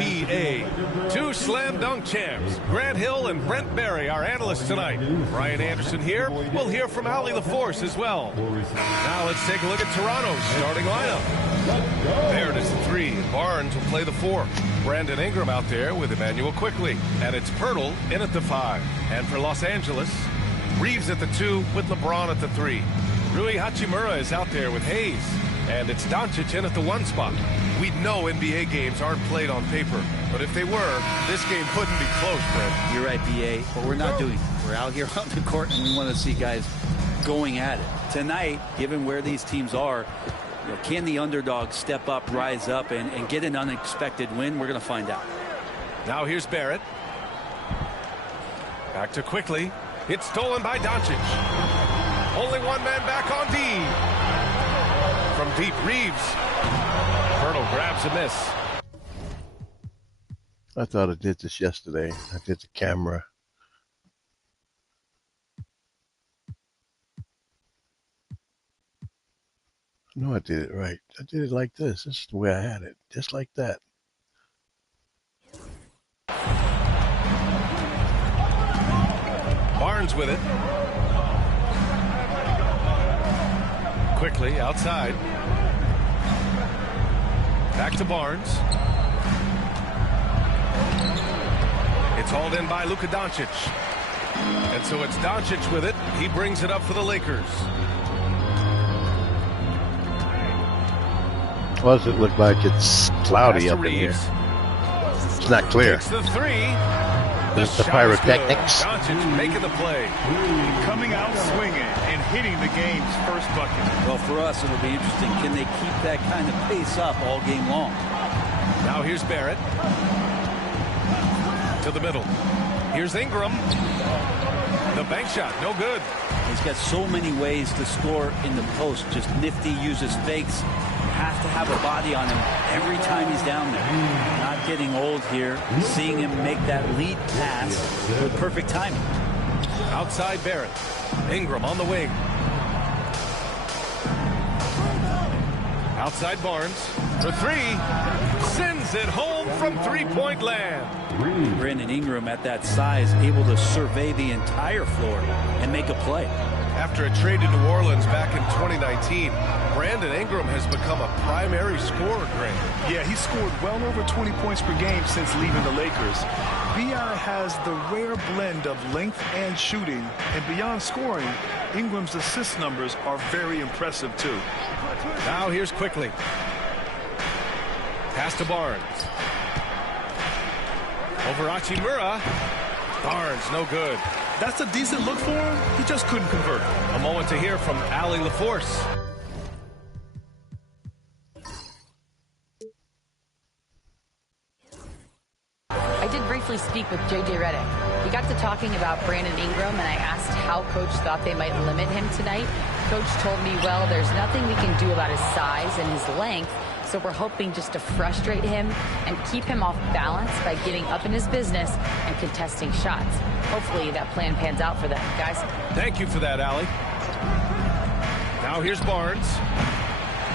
NBA. Two slam dunk champs, Grant Hill and Brent Barry, our analysts tonight. Brian Anderson here. We'll hear from Allie LaForce as well. Now let's take a look at Toronto's starting lineup. There it is, the 3. Barnes will play the 4. Brandon Ingram out there with Emmanuel Quickly. And it's Pirtle in at the 5. And for Los Angeles, Reeves at the 2 with LeBron at the 3. Rui Hachimura is out there with Hayes. And it's Doncic in at the 1 spot. We know NBA games aren't played on paper, but if they were, this game couldn't be close, Brent. You're right, BA, but we're not doing it. We're out here on the court, and we want to see guys going at it. Tonight, given where these teams are, can the underdog step up, rise up, and get an unexpected win? We're going to find out. Now here's Barrett. Back to Quickly. It's stolen by Doncic. Only one man back on D. From deep, Reeves. Pirtle grabs a miss. I thought I did this yesterday. I did the camera. No, I did it right. I did it like this. This is the way I had it. Just like that. Barnes with it. Quickly outside. Back to Barnes. It's hauled in by Luka Doncic. And so it's Doncic with it. He brings it up for the Lakers. What does it look like? It's cloudy up in here. It's not clear. It's the 3. There's the pyrotechnics. Doncic making the play. Coming out swinging and hitting the game's first bucket. Well, for us, it'll be interesting. Can they keep that kind of pace up all game long? Now here's Barrett. To the middle. Here's Ingram. The bank shot, no good. He's got so many ways to score in the post. Just nifty, uses fakes. Have to have a body on him every time he's down there. Not getting old here. Seeing him make that lead pass with perfect timing. Outside Barrett. Ingram on the wing. Outside Barnes for 3. Sends it home from three-point land. Brandon Ingram at that size, able to survey the entire floor and make a play. After a trade to New Orleans back in 2019, Brandon Ingram has become a primary scorer, Grant. Yeah, he scored well over 20 points per game since leaving the Lakers. B.I. has the rare blend of length and shooting, and beyond scoring, Ingram's assist numbers are very impressive too. Now here's Quickly. Pass to Barnes. Over Hachimura. Barnes, no good. That's a decent look for him. He just couldn't convert. A moment to hear from Allie LaForce. I did briefly speak with J.J. Redick. We got to talking about Brandon Ingram, and I asked how Coach thought they might limit him tonight. Coach told me, well, there's nothing we can do about his size and his length, so we're hoping just to frustrate him and keep him off balance by getting up in his business and contesting shots. Hopefully that plan pans out for them, guys. Thank you for that, Allie. Now here's Barnes.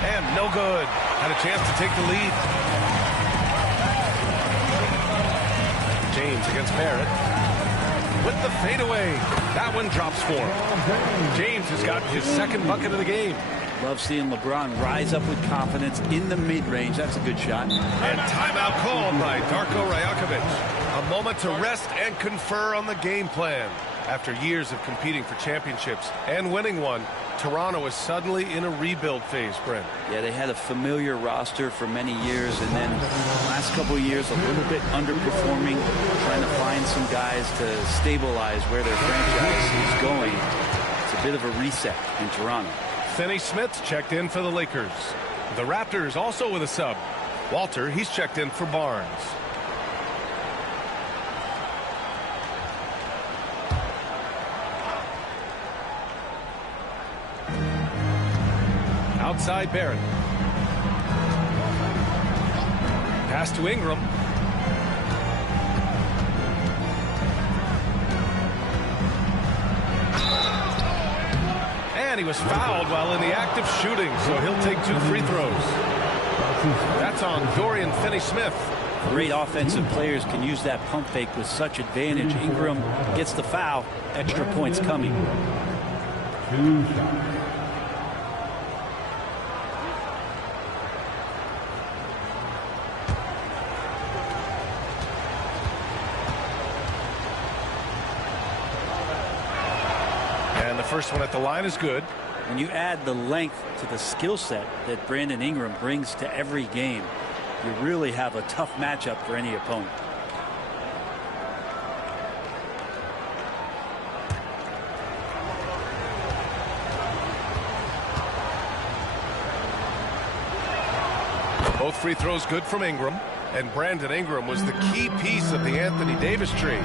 And no good. Had a chance to take the lead. James against Barrett. With the fadeaway. That one drops for him. James has got his second bucket of the game. Love seeing LeBron rise up with confidence in the mid-range. That's a good shot. And timeout called by Darko Rajakovic. A moment to rest and confer on the game plan. After years of competing for championships and winning one, Toronto is suddenly in a rebuild phase, Brent. Yeah, they had a familiar roster for many years, and then the last couple of years a little bit underperforming, trying to find some guys to stabilize where their franchise is going. It's a bit of a reset in Toronto. Finney Smith checked in for the Lakers. The Raptors also with a sub. Walter, he's checked in for Barnes. Outside Barrett. Pass to Ingram. And he was fouled while in the act of shooting, so he'll take 2 free throws. That's on Dorian Finney-Smith. Great offensive players can use that pump fake with such advantage. Ingram gets the foul. Extra points coming. And the first one at the line is good. When you add the length to the skill set that Brandon Ingram brings to every game, you really have a tough matchup for any opponent. Both free throws good from Ingram. And Brandon Ingram was the key piece of the Anthony Davis trade.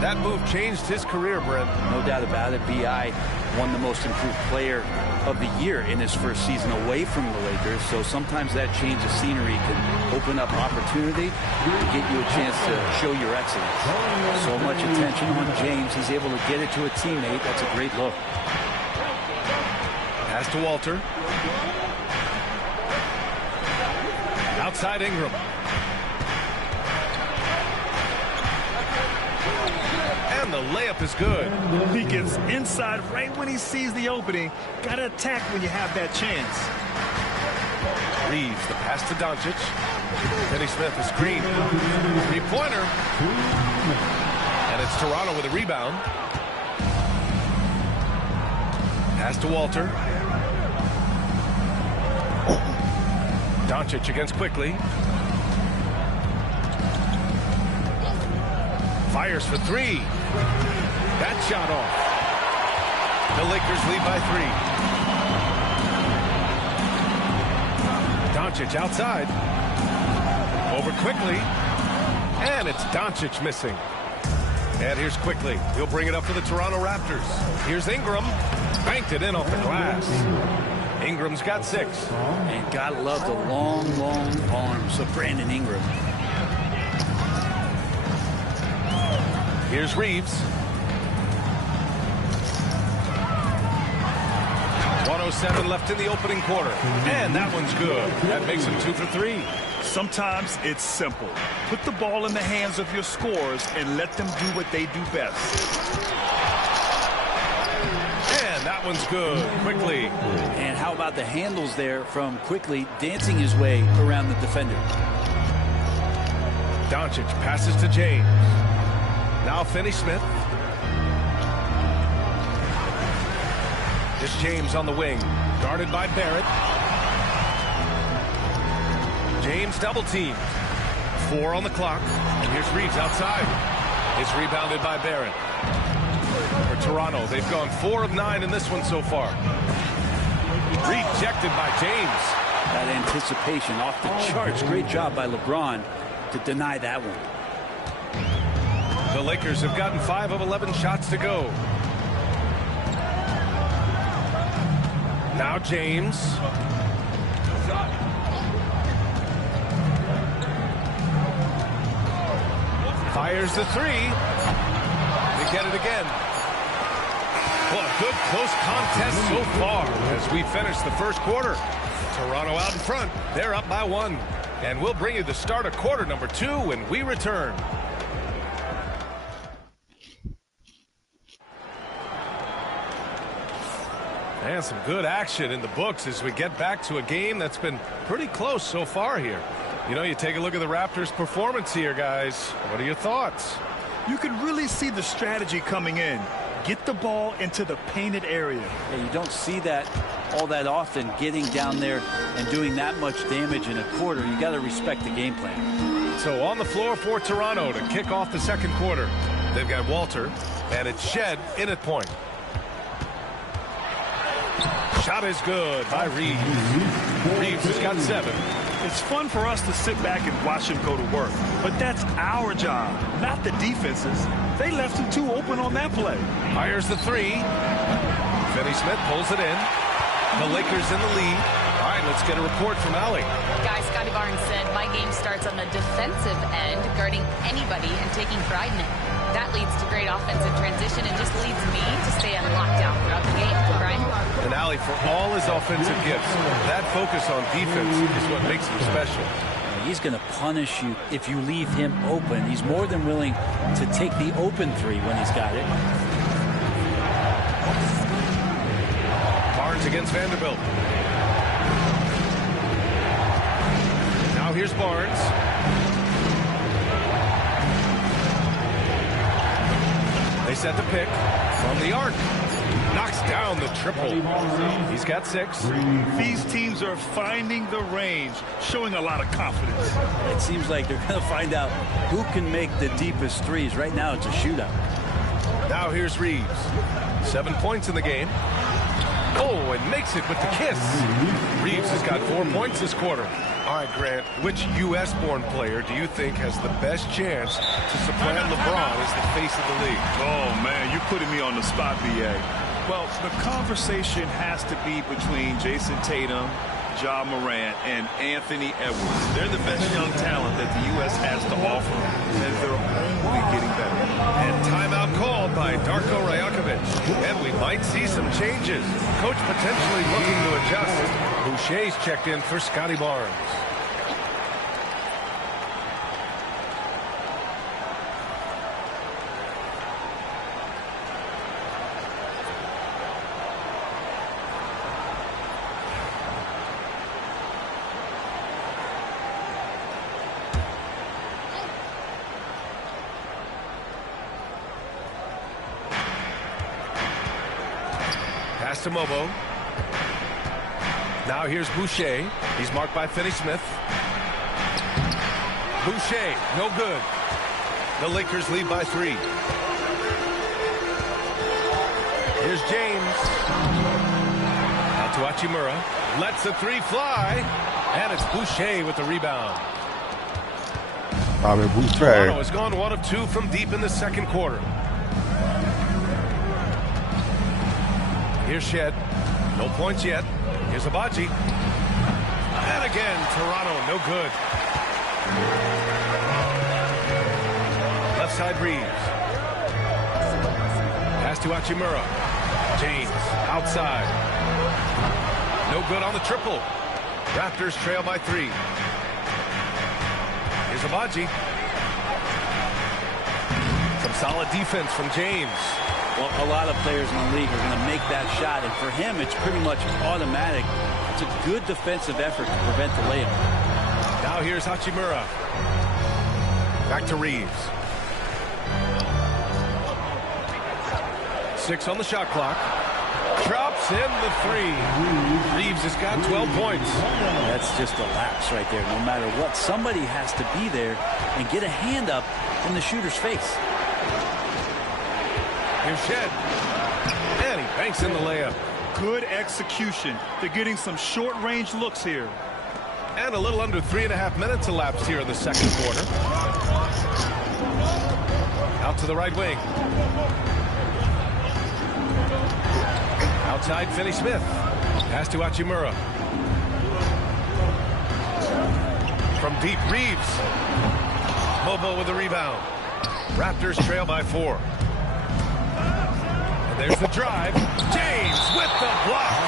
That move changed his career, Brent. No doubt about it. B.I. won the most improved player of the year in his first season away from the Lakers. So sometimes that change of scenery can open up opportunity to get you a chance to show your excellence. So much attention on James. He's able to get it to a teammate. That's a great look. Pass to Walter. Outside Ingram. And the layup is good. He gets inside right when he sees the opening. Got to attack when you have that chance. Reeves, the pass to Doncic. Finney Smith, the screen. Three-pointer. And it's Toronto with a rebound. Pass to Walter. Doncic against Quickly. Fires for three. That shot off. The Lakers lead by 3. Doncic outside. Over Quickly. And it's Doncic missing. And here's Quickly. He'll bring it up for the Toronto Raptors. Here's Ingram. Banked it in off the glass. Ingram's got 6. And gotta love the long arms of Brandon Ingram. Here's Reeves. 1:07 left in the opening quarter. And that one's good. That makes him 2 for 3. Sometimes it's simple. Put the ball in the hands of your scorers and let them do what they do best. And that one's good. Quickly. And how about the handles there from Quickly dancing his way around the defender. Doncic passes to James. Now Finney Smith. It's James on the wing. Guarded by Barrett. James double teamed. 4 on the clock. And here's Reeves outside. It's rebounded by Barrett. For Toronto, they've gone 4 of 9 in this one so far. Rejected by James. That anticipation off the charts. Great job by LeBron to deny that one. The Lakers have gotten 5 of 11 shots to go. Now James. Fires the 3. They get it again. Well, a good close contest so far as we finish the first quarter. Toronto out in front. They're up by 1. And we'll bring you the start of quarter number 2 when we return. And some good action in the books as we get back to a game that's been pretty close so far here. You know, you take a look at the Raptors' performance here, guys. What are your thoughts? You can really see the strategy coming in. Get the ball into the painted area. Yeah, you don't see that all that often, getting down there and doing that much damage in a quarter. You got to respect the game plan. So on the floor for Toronto to kick off the second quarter. They've got Walter, and it's Shed in at point. Shot is good by Reeves. Reeves has got 7. It's fun for us to sit back and watch him go to work, but that's our job, not the defense's. They left him too open on that play. Fires the 3. Finney Smith pulls it in. The Lakers in the lead. All right, let's get a report from Allie. Guys, Scotty Barnes said, my game starts on the defensive end, guarding anybody and taking pride in it. That leads to great offensive transition and just leads me to stay on lockdown throughout the game. Brian? And Allie, for all his offensive gifts, that focus on defense is what makes him special. He's going to punish you if you leave him open. He's more than willing to take the open three when he's got it. Barnes against Vanderbilt. Now here's Barnes. They set the pick from the arc. Knocks down the triple. He's got 6. These teams are finding the range, showing a lot of confidence. It seems like they're going to find out who can make the deepest threes. Right now, it's a shootout. Now here's Reeves. 7 points in the game. Oh, and makes it with the kiss. Reeves has got 4 points this quarter. All right, Grant, which U.S.-born player do you think has the best chance to supplant LeBron as the face of the league? Oh, man, you're putting me on the spot, B.A. Well, the conversation has to be between Jason Tatum, Ja Morant, and Anthony Edwards. They're the best young talent that the U.S. has to offer, and they're only getting better. And timeout called by Darko Rajakovic. And we might see some changes. Coach potentially looking to adjust. Boucher's checked in for Scotty Barnes. Pass to Mobo. Now here's Boucher. He's marked by Finney-Smith. Boucher, no good. The Lakers lead by 3. Here's James. Out to Hachimura. Lets the 3 fly. And it's Boucher with the rebound. Toronto has gone 1 of 2 from deep in the second quarter. Here's Shed. No points yet. Here's Abaji. And again, Toronto, no good. Left side Reeves. Pass to Hachimura. James, outside. No good on the triple. Raptors trail by 3. Here's Abaji. Some solid defense from James. Well, a lot of players in the league are going to make that shot, and for him, it's pretty much automatic. It's a good defensive effort to prevent the layup. Now here's Hachimura. Back to Reeves. 6 on the shot clock. Drops in the 3. Reeves has got 12 points. That's just a lapse right there. No matter what, somebody has to be there and get a hand up in the shooter's face. Here's Shed. And he banks in the layup. Good execution. They're getting some short-range looks here. And a little under 3.5 minutes elapsed here in the second quarter. Out to the right wing. Outside Finney-Smith. Pass to Hachimura. From deep, Reeves. Mobo with the rebound. Raptors trail by 4. There's the drive. James with the block.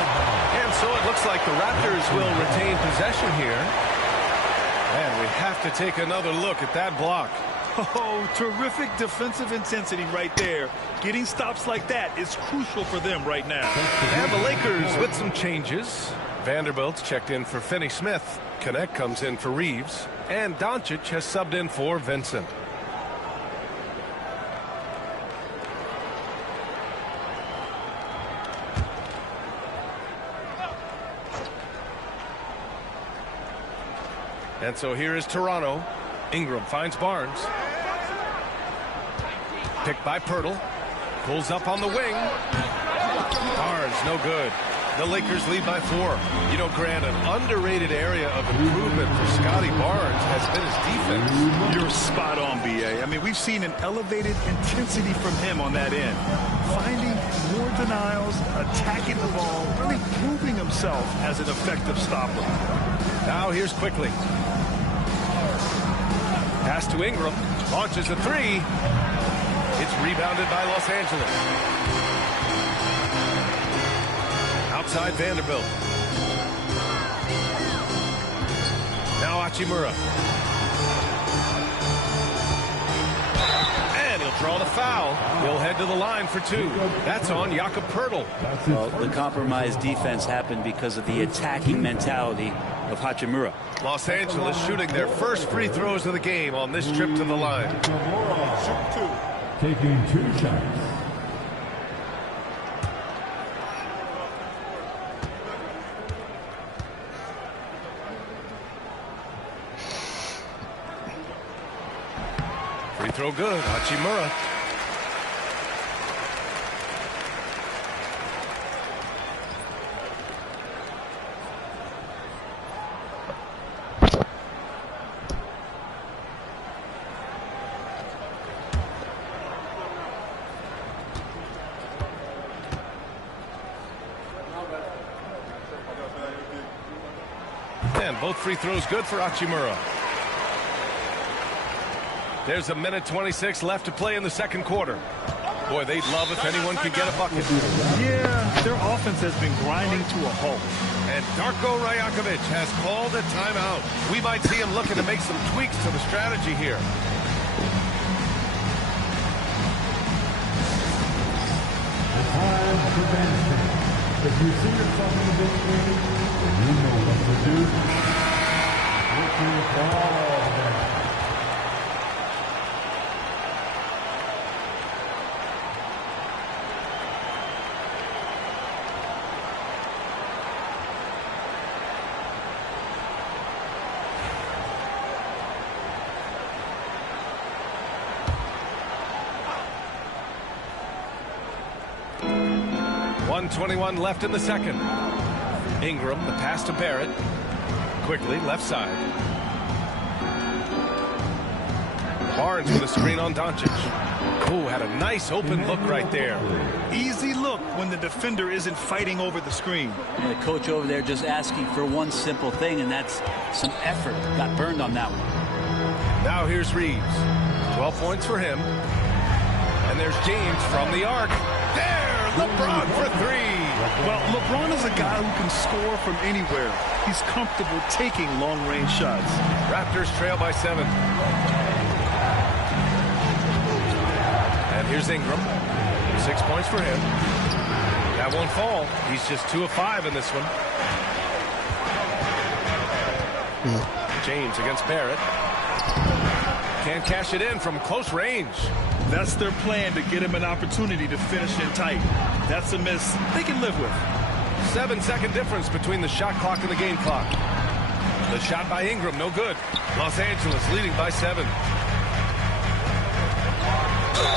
And so it looks like the Raptors will retain possession here. And we have to take another look at that block. Oh, terrific defensive intensity right there. Getting stops like that is crucial for them right now. And the Lakers with some changes. Vanderbilt's checked in for Finney-Smith. Connect comes in for Reeves. And Doncic has subbed in for Vincent. And so here is Toronto. Ingram finds Barnes. Picked by Pirtle. Pulls up on the wing. Barnes, no good. The Lakers lead by 4. You know, Grant, an underrated area of improvement for Scotty Barnes has been his defense. You're spot on, B.A. I mean, we've seen an elevated intensity from him on that end. Finding more denials, attacking the ball, really proving himself as an effective stopper. Now here's Quickly. Pass to Ingram. Launches a 3. It's rebounded by Los Angeles. Outside Vanderbilt. Now Hachimura. And he'll draw the foul. He'll head to the line for two. That's on Jakob Poeltl. Well, the compromised defense happened because of the attacking mentality of Hachimura. Los Angeles shooting their first free throws of the game on this trip to the line. Taking 2 shots. Free throw good. Hachimura. And both free throws good for Hachimura. There's a minute 26 left to play in the second quarter. Boy, they'd love if anyone could get a bucket. Yeah, their offense has been grinding to a halt. And Darko Rajakovic has called a timeout. We might see him looking to make some tweaks to the strategy here. The time for benching. If you see yourself in the bench game, then you know what to do. It's your call. .21 left in the second. Ingram, the pass to Barrett. Quickly, left side. Barnes with a screen on Doncic. Oh, had a nice open look right there. Easy look when the defender isn't fighting over the screen. And the coach over there just asking for one simple thing, and that's some effort. Got burned on that one. Now here's Reeves. 12 points for him. And there's James from the arc. There! LeBron for three. Well, LeBron is a guy who can score from anywhere. He's comfortable taking long-range shots. Raptors trail by 7. And here's Ingram. 6 points for him. That won't fall. He's just 2 of 5 in this one. James against Barrett. Can't cash it in from close range. That's their plan, to get him an opportunity to finish in tight. That's a miss they can live with. 7-second difference between the shot clock and the game clock. The shot by Ingram, no good. Los Angeles leading by 7.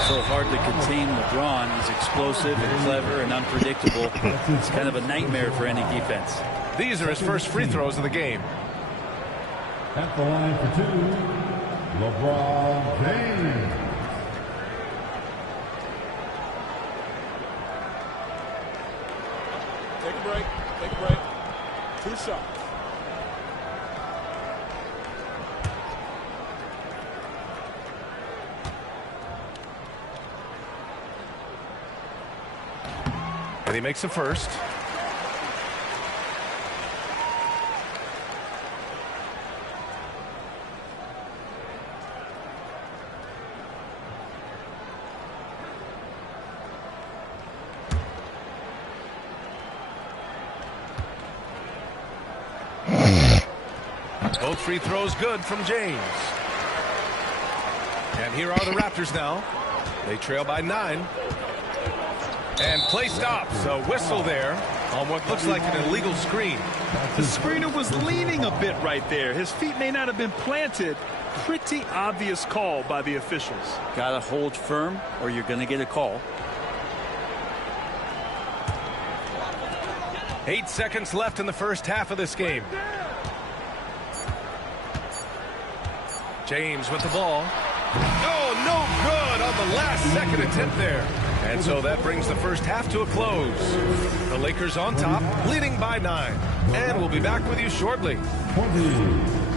So hard to contain LeBron. He's explosive and clever and unpredictable. It's kind of a nightmare for any defense. These are his first free throws of the game. At the line for 2, LeBron James. Take a break. Take a break. 2 shots. And he makes the first. Both free throws good from James. And here are the Raptors now. They trail by 9. And play stops. A whistle there on what looks like an illegal screen. The screener was leaning a bit right there. His feet may not have been planted. Pretty obvious call by the officials. Gotta hold firm or you're gonna get a call. 8 seconds left in the first half of this game. James with the ball. Oh, no good on the last second attempt there. And so that brings the first half to a close. The Lakers on top, leading by 9. And we'll be back with you shortly. 20.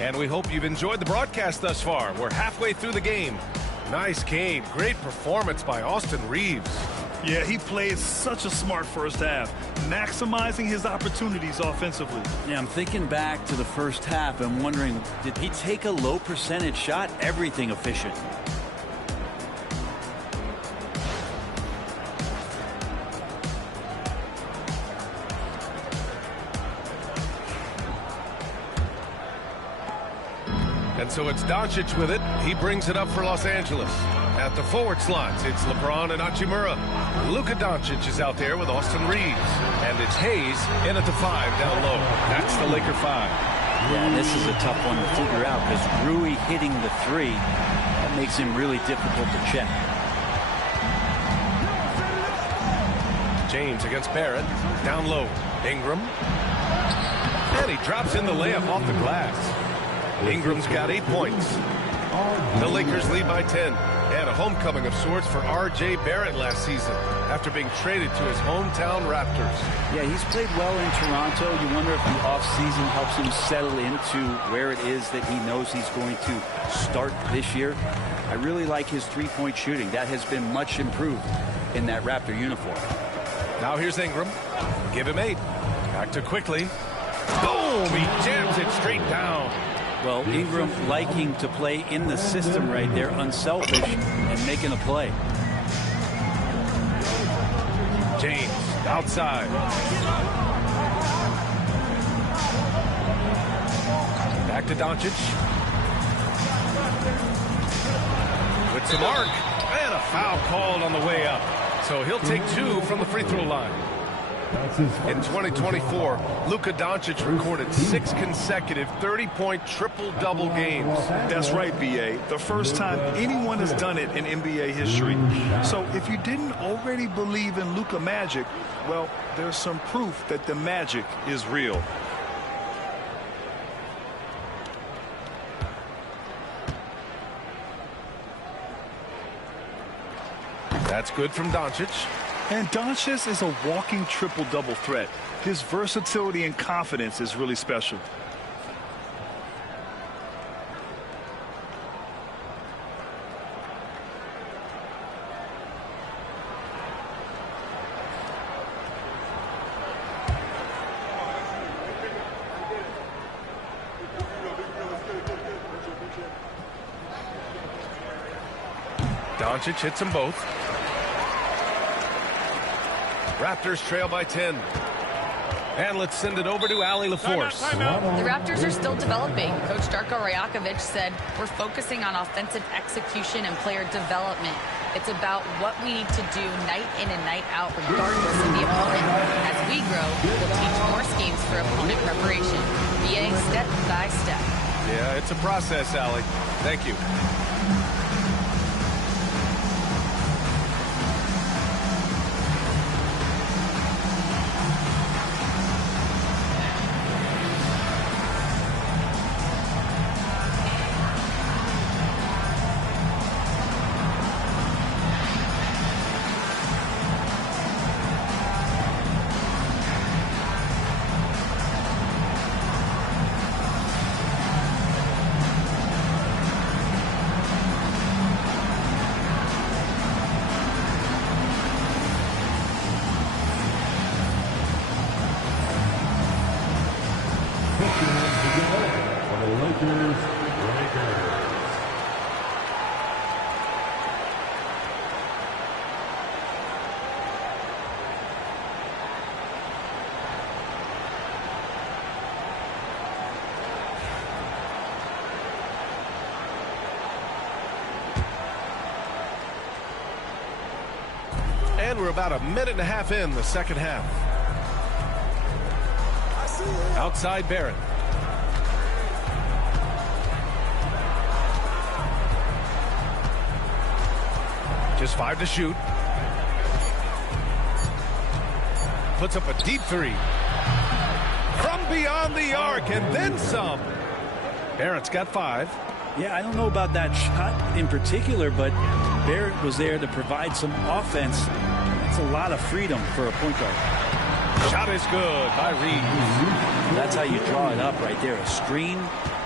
And we hope you've enjoyed the broadcast thus far. We're halfway through the game. Nice game. Great performance by Austin Reeves. Yeah, he played such a smart first half, maximizing his opportunities offensively. Yeah, I'm thinking back to the first half and wondering, did he take a low percentage shot? Everything efficient. And so it's Doncic with it. He brings it up for Los Angeles. At the forward slots, it's LeBron and Hachimura. Luka Doncic is out there with Austin Reeves. And it's Hayes in at the 5 down low. That's the Laker 5. Yeah, this is a tough one to figure out because Rui hitting the 3, that makes him really difficult to check. James against Barrett. Down low. Ingram. And he drops in the layup off the glass. Ingram's got 8 points. The Lakers lead by 10. And a homecoming of sorts for R.J. Barrett last season after being traded to his hometown Raptors. Yeah, he's played well in Toronto. You wonder if the offseason helps him settle into where it is that he knows he's going to start this year. I really like his three-point shooting. That has been much improved in that Raptor uniform. Now here's Ingram. Give him 8. Back to quickly. Boom! He jams it straight down. Well, Ingram liking to play in the system right there, unselfish, and making a play. James outside. Back to Doncic. With some arc. And a foul called on the way up. So he'll take 2 from the free throw line. In 2024, Luka Doncic recorded 6 consecutive 30-point triple-double games. That's right, B.A. The first time anyone has done it in NBA history. So if you didn't already believe in Luka magic, well, there's some proof that the magic is real. That's good from Doncic. And Doncic is a walking triple-double threat. His versatility and confidence is really special. Doncic hits them both. Raptors trail by 10. And let's send it over to Allie LaForce. The Raptors are still developing. Coach Darko Rajakovic said, we're focusing on offensive execution and player development. It's about what we need to do night in and night out, regardless of the opponent. As we grow, we'll teach more schemes for opponent preparation. BA step by step. Yeah, it's a process, Allie. Thank you. And we're about a minute and a half in the second half. Outside Barrett. Just 5 to shoot. Puts up a deep 3. From beyond the arc and then some. Barrett's got 5. Yeah, I don't know about that shot in particular, but Barrett was there to provide some offense. That's a lot of freedom for a point guard. Shot is good by Reeves. That's how you draw it up right there. A screen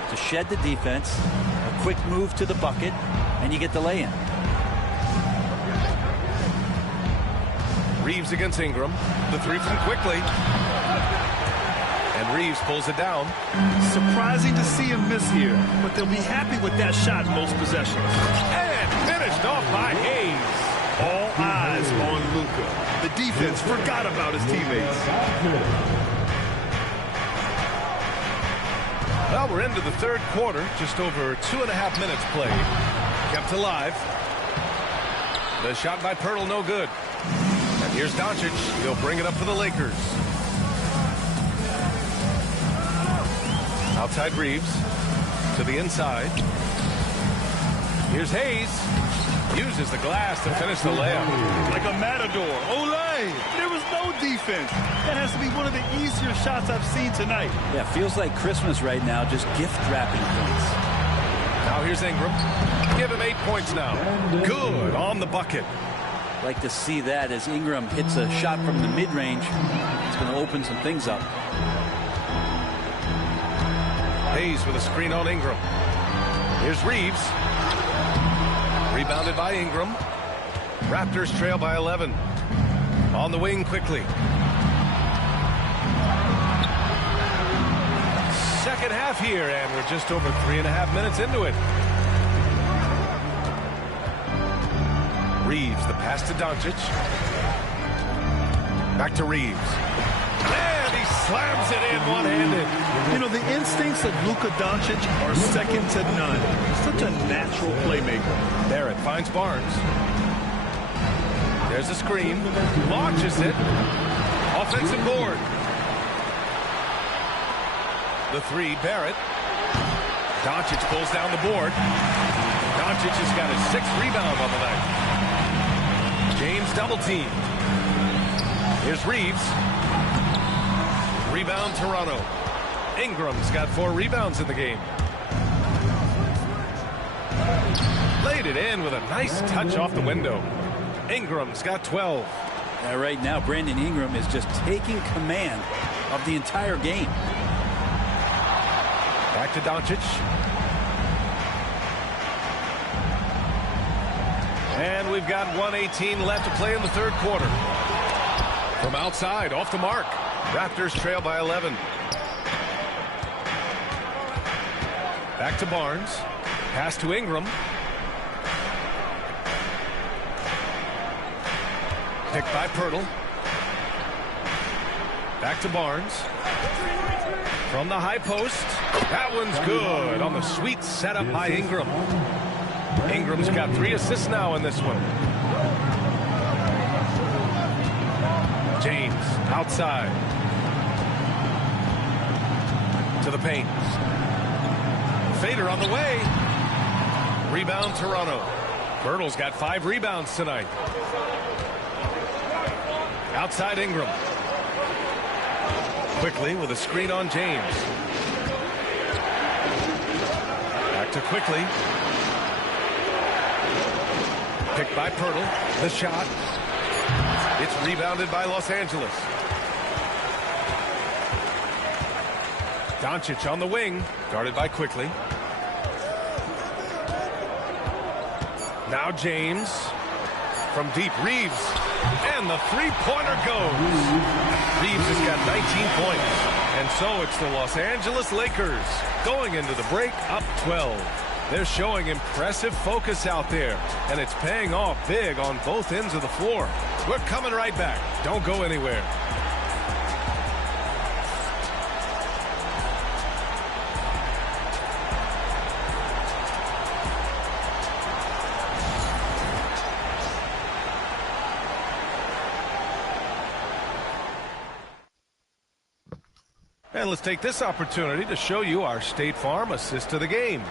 to to shed the defense, a quick move to the bucket, and you get the lay-in. Reeves against Ingram. The three from Quickly. And Reeves pulls it down. Surprising to see him miss here, but they'll be happy with that shot most possessions. And finished off by Hayes. All eyes on Luka. The defense forgot about his teammates. Well, we're into the third quarter. Just over 2.5 minutes played. Kept alive. The shot by Pirtle, no good. And here's Doncic. He'll bring it up for the Lakers. Outside Reeves. To the inside. Here's Hayes. Uses the glass to finish the layup. Like a matador. Olay! There was no defense. That has to be one of the easier shots I've seen tonight. Yeah, feels like Christmas right now, just gift wrapping things. Now here's Ingram. Give him 8 points now. Good on the bucket. Like to see that as Ingram hits a shot from the mid-range. It's going to open some things up. Hayes with a screen on Ingram. Here's Reeves. Rebounded by Ingram. Raptors trail by 11. On the wing quickly. Second half here, and we're just over 3.5 minutes into it. Reeves, the pass to Doncic. Back to Reeves. And he slams it in one-handed. You know, the instincts of Luka Doncic are second to none. Such a natural playmaker. Barrett finds Barnes. There's a screen. Launches it. Offensive board. The three, Barrett. Doncic pulls down the board. Doncic has got his 6th rebound on the night. James double teamed. Here's Reeves. Rebound Toronto. Ingram's got 4 rebounds in the game. Laid it in with a nice touch off the window. Ingram's got 12. Right now, Brandon Ingram is just taking command of the entire game. Back to Doncic. And we've got 1:18 left to play in the third quarter. From outside, off the mark. Raptors trail by 11. Back to Barnes. Pass to Ingram. Picked by Pirtle. Back to Barnes. From the high post. That one's good on the sweet setup by Ingram. Ingram's got 3 assists now in this one. James outside. To the paint. Fader on the way. Rebound Toronto. Pirtle's got 5 rebounds tonight. Outside Ingram. Quickly with a screen on James. Back to Quickly. Picked by Pirtle. The shot. It's rebounded by Los Angeles. Doncic on the wing. Guarded by Quickly. Now James. From deep, Reeves. And the three-pointer goes. Reeves has got 19 points. And so it's the Los Angeles Lakers going into the break up 12. They're showing impressive focus out there. And it's paying off big on both ends of the floor. We're coming right back. Don't go anywhere. And let's take this opportunity to show you our State Farm assist to the game.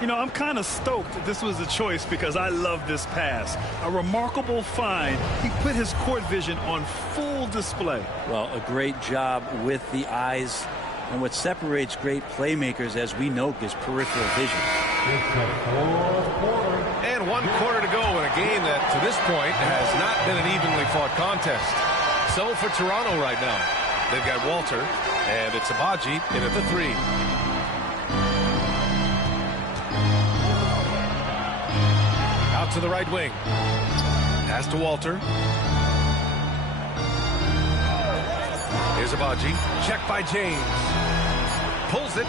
You know, I'm kind of stoked that this was a choice because I love this pass. A remarkable find. He put his court vision on full display. Well, a great job with the eyes. And what separates great playmakers, as we know, is peripheral vision. And 1 quarter to go in a game that, to this point, has not been an evenly fought contest. So for Toronto right now, they've got Walter, and it's Abaji in at the 3. to the right wing. Pass to Walter. Here's Abaji. Check by James. Pulls it.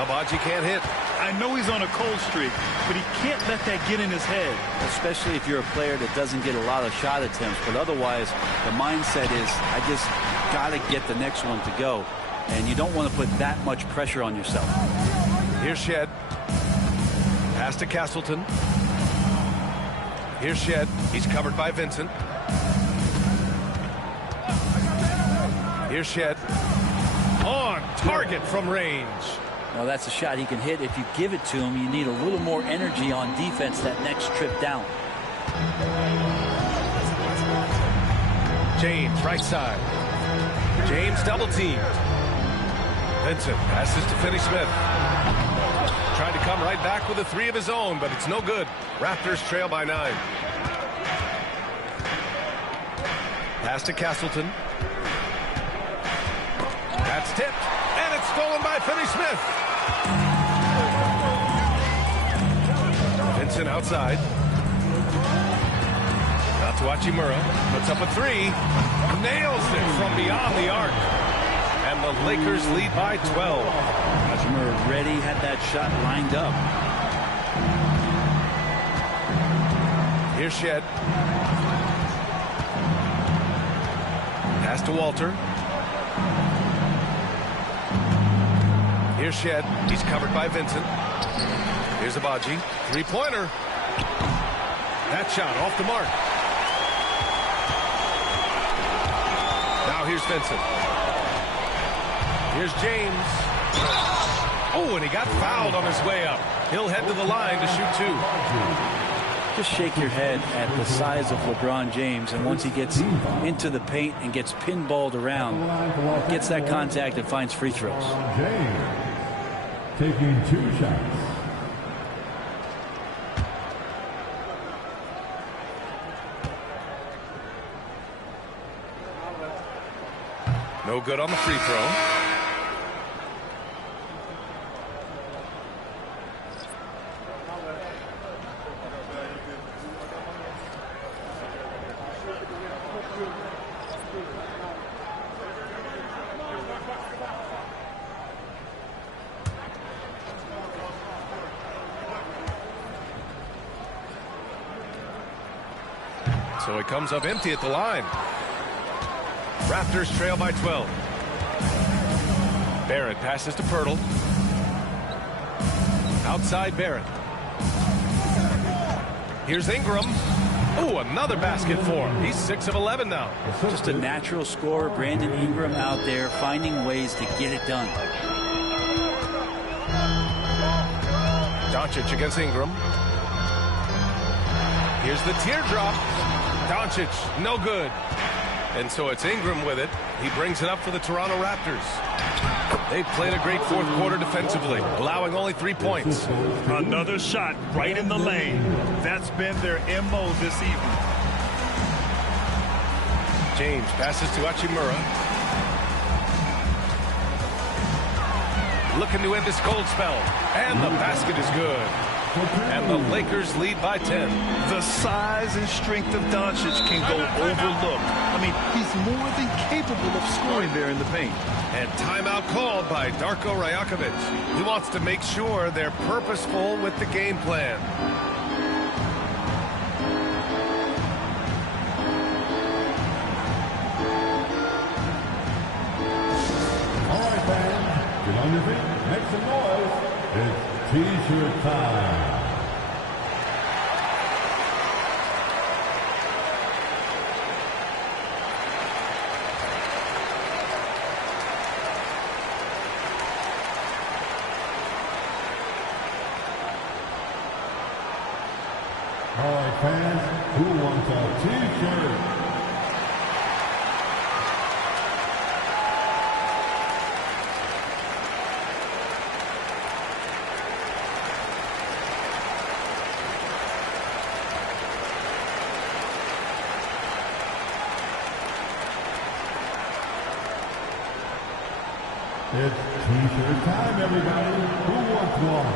Abaji can't hit. I know he's on a cold streak, but he can't let that get in his head. Especially if you're a player that doesn't get a lot of shot attempts. But otherwise, the mindset is, I just got to get the next one to go. And you don't want to put that much pressure on yourself. Here's Shed. Pass to Castleton. Here's Shed. He's covered by Vincent. Here's Shed. On target from range. Now that's a shot he can hit. If you give it to him, you need a little more energy on defense that next trip down. James, right side. James double teamed. Vincent passes to Finney-Smith. Trying to come right back with a three of his own, but it's no good. Raptors trail by 9. Pass to Castleton. That's tipped, and it's stolen by Finney-Smith. Vincent outside. Out to Hachimura. Puts up a three. Nails it from beyond the arc. And the Lakers lead by 12. Hachimura already had that shot lined up. Here's Shed. Pass to Walter. Here's Shed. He's covered by Vincent. Here's Abaji. Three-pointer. That shot off the mark. Now here's Vincent. Here's James. Oh, and he got fouled on his way up. He'll head to the line to shoot 2. Just shake your head at the size of LeBron James, and once he gets into the paint and gets pinballed around, gets that contact and finds free throws. James taking 2 shots. No good on the free throw. So it comes up empty at the line. Raptors trail by 12. Barrett passes to Pirtle. Outside Barrett. Here's Ingram. Oh, another basket for him. He's 6 of 11 now. Just a natural scorer, Brandon Ingram out there finding ways to get it done. Doncic against Ingram. Here's the teardrop. Doncic, no good. And so it's Ingram with it. He brings it up for the Toronto Raptors. They've played a great fourth quarter defensively, allowing only 3 points. Another shot right in the lane. That's been their MO this evening. James passes to Hachimura. Looking to end this cold spell. And the basket is good. And the Lakers lead by 10. The size and strength of Doncic can go overlooked. I mean, he's more than capable of scoring there in the paint. And timeout called by Darko Rajakovic. He wants to make sure they're purposeful with the game plan. All right, fans, get on your feet, make some noise. It's T-shirt time. All right, fans, who wants a T-shirt? It's T-shirt time, everybody. Who wants one?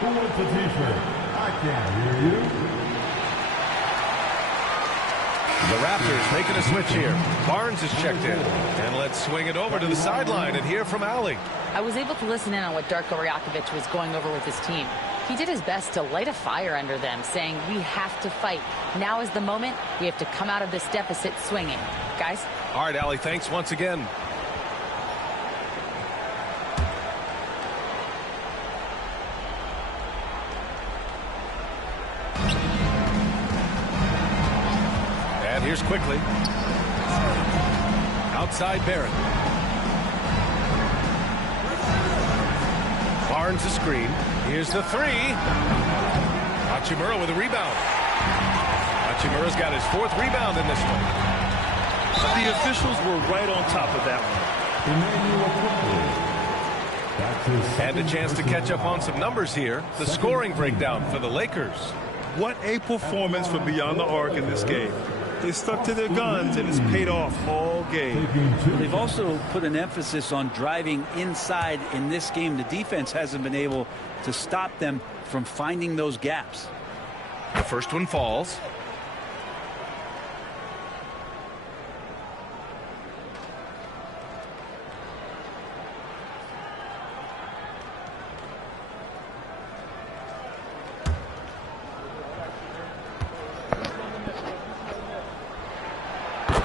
Who wants a t-shirt? I can't hear you. The Raptors making a switch here. Barnes is checked in. And let's swing it over to the sideline and hear from Allie. I was able to listen in on what Darko Rakovic was going over with his team. He did his best to light a fire under them, saying we have to fight. Now is the moment. We have to come out of this deficit swinging. Guys? All right, Allie, thanks once again. And here's quickly. Outside Barrett. Barnes a screen. Here's the three. Hachimura with a rebound. Hachimura's got his 4th rebound in this one. The officials were right on top of that one. And a chance to catch up on some numbers here. The scoring breakdown for the Lakers. What a performance for Beyond the Arc in this game. They stuck to their guns, and it's paid off all game. They've also put an emphasis on driving inside in this game. The defense hasn't been able to stop them from finding those gaps. The first one falls.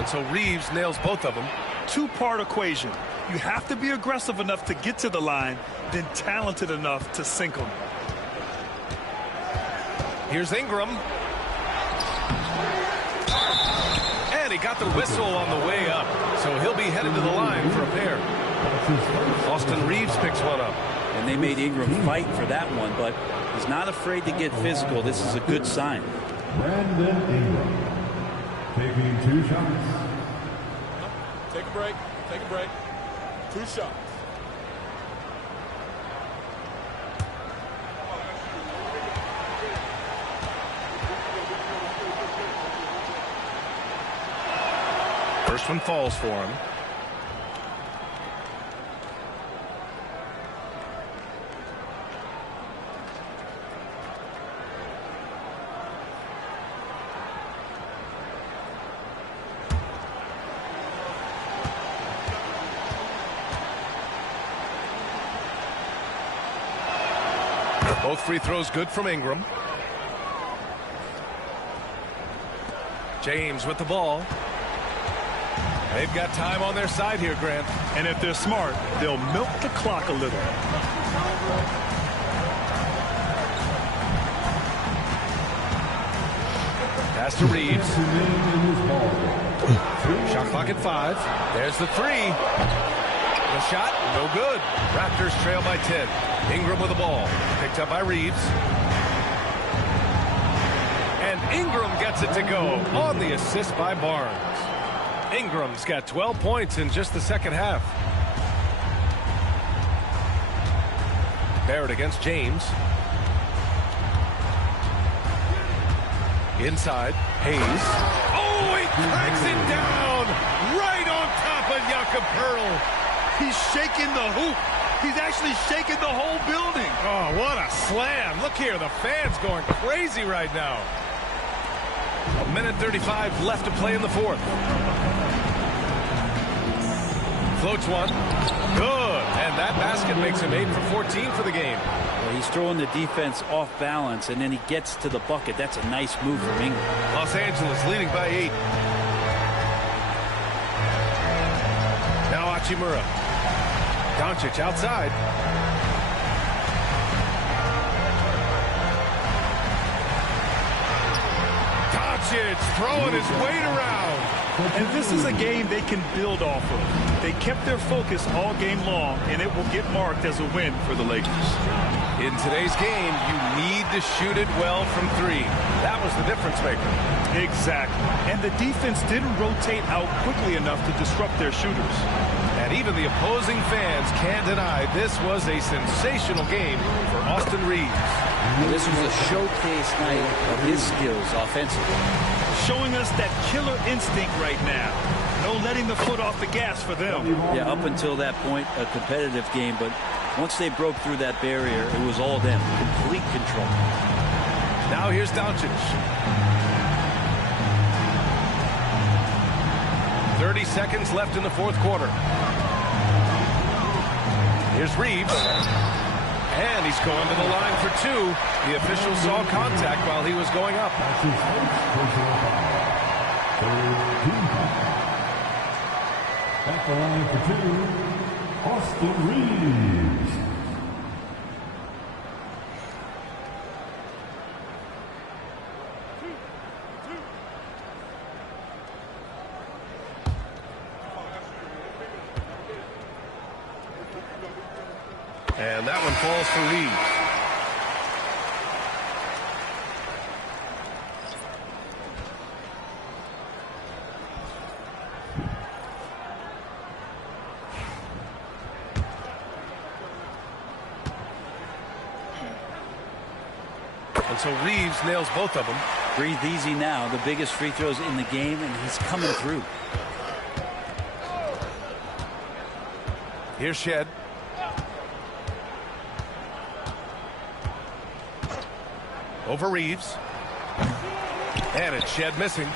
So Reeves nails both of them. Two-part equation. You have to be aggressive enough to get to the line, then talented enough to sink them. Here's Ingram. And he got the whistle on the way up. So he'll be headed to the line for a pair. Austin Reeves picks one up. And they made Ingram fight for that one, but he's not afraid to get physical. This is a good sign. Brandon Ingram taking 2 shots. Take a break. Take a break. 2 shots. First one falls for him. Both free throws good from Ingram. James with the ball. They've got time on their side here, Grant. And if they're smart, they'll milk the clock a little. Pass to Reeves. Shot clock at 5. There's the 3. The shot, no good. Raptors trail by 10. Ingram with the ball. Picked up by Reeves. And Ingram gets it to go on the assist by Barnes. Ingram's got 12 points in just the second half. Barrett against James. Inside, Hayes. Oh, he cracks it down right on top of Jakob Poeltl. He's shaking the hoop. He's actually shaking the whole building. Oh, what a slam. Look here, the fans going crazy right now. 1:35 left to play in the 4th. Floats one. Good. And that basket makes him 8 for 14 for the game. Well, he's throwing the defense off balance, and then he gets to the bucket. That's a nice move from Ingram. Los Angeles leading by 8. Now Hachimura. Doncic outside. Doncic throwing his weight around. And this is a game they can build off of. They kept their focus all game long, and it will get marked as a win for the Lakers. In today's game, you need to shoot it well from 3. That was the difference maker. Exactly. And the defense didn't rotate out quickly enough to disrupt their shooters. And even the opposing fans can't deny this was a sensational game for Austin Reeves. This was a showcase night of his skills offensively. Showing us that killer instinct right now. No letting the foot off the gas for them. Yeah, up until that point, a competitive game, but Once they broke through that barrier, it was all them. Complete control. Now here's Doncic. 30 seconds left in the fourth quarter. Here's Reeves. And he's going to the line for two. The official saw contact while he was going up. At the line for two, Austin Reeves. And that one falls for Reeves. And so Reeves nails both of them. Breathe easy now. The biggest free throws in the game, and he's coming through. Here's Shed. Over Reeves. And it's Shed missing.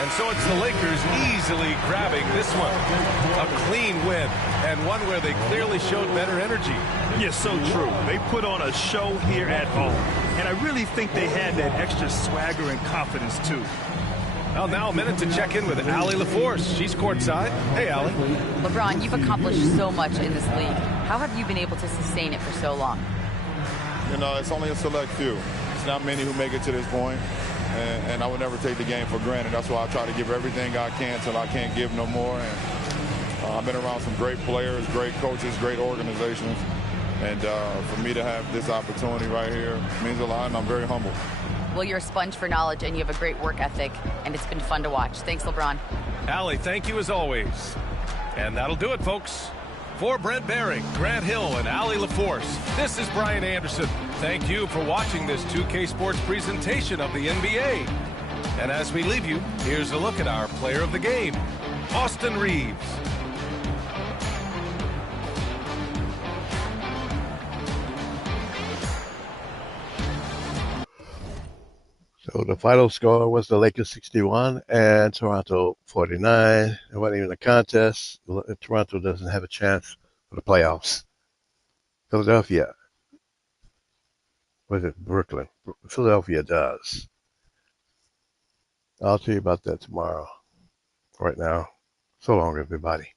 And so it's the Lakers easily grabbing this one. A clean win, and one where they clearly showed better energy. Yes, so true. They put on a show here at home. And I really think they had that extra swagger and confidence, too. Well, now a minute to check in with Allie LaForce. She's courtside. Hey, Allie. LeBron, you've accomplished so much in this league. How have you been able to sustain it for so long? You know, it's only a select few. It's not many who make it to this point. And I would never take the game for granted. That's why I try to give everything I can till I can't give no more. And I've been around some great players, great coaches, great organizations. And for me to have this opportunity right here means a lot, and I'm very humbled. Well, you're a sponge for knowledge, and you have a great work ethic, and it's been fun to watch. Thanks, LeBron. Allie, thank you as always. And that'll do it, folks. For Brent Barry, Grant Hill, and Allie LaForce, this is Brian Anderson. Thank you for watching this 2K Sports presentation of the NBA. And as we leave you, here's a look at our player of the game, Austin Reeves. So the final score was the Lakers 61 and Toronto 49. It wasn't even a contest. Toronto doesn't have a chance for the playoffs. Philadelphia. Was it Brooklyn? Philadelphia does. I'll tell you about that tomorrow. Right now, so long, everybody.